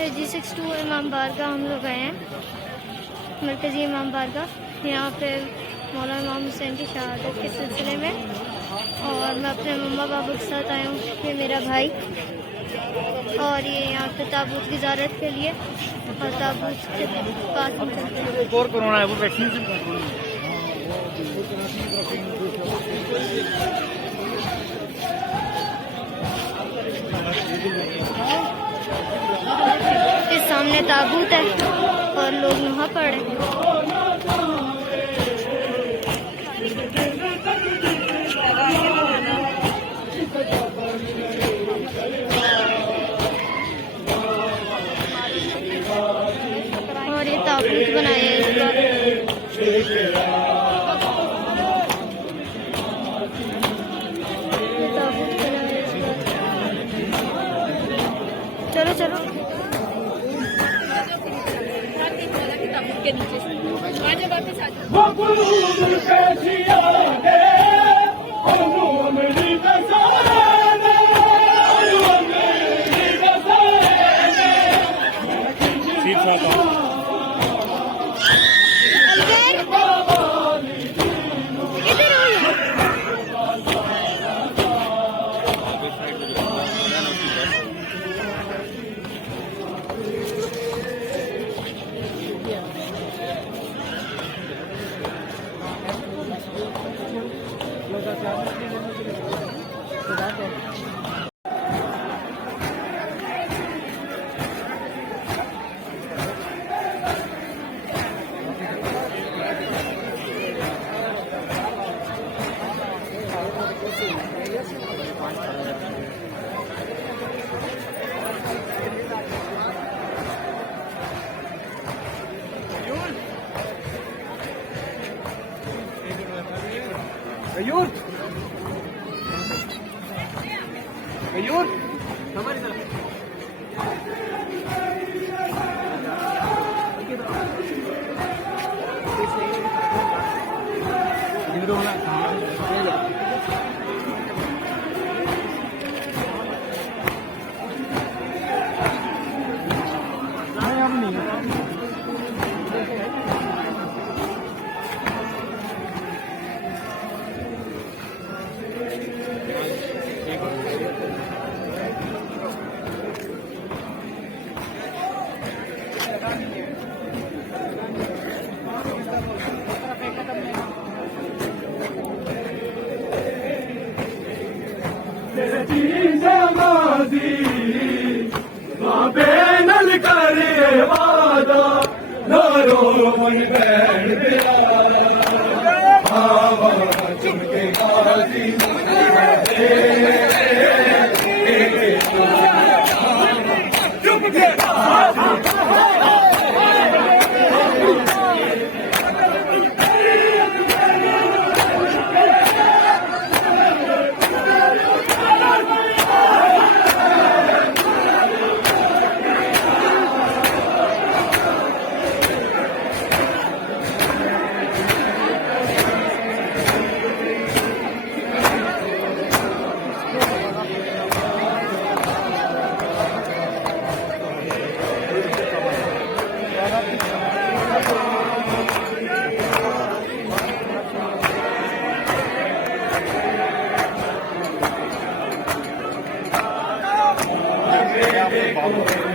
G62 इमाम बारगाह हम लोग आए हैं, मरकज़ी इमाम बारगाह। यहाँ पे मौलाना इमाम हुसैन की शहादत के सिलसिले में, और मैं अपने मम्मा पापा के साथ आया हूँ, ये मेरा भाई, और ये यहाँ पे ताबूत की ज़ियारत के लिए, और ताबूत के पास हम चलते हैं। कोरोना है वो वैक्सीन से इस सामने ताबूत है और लोग वहाँ पड़े। और ये ताबूत बनाया है इस बार। चलो चलो के नीचे गयूर गयूर हमारी तरफ बेनल करे वादा नारो मन बैठ गया हवा चुमके गाजी चुमके बाबू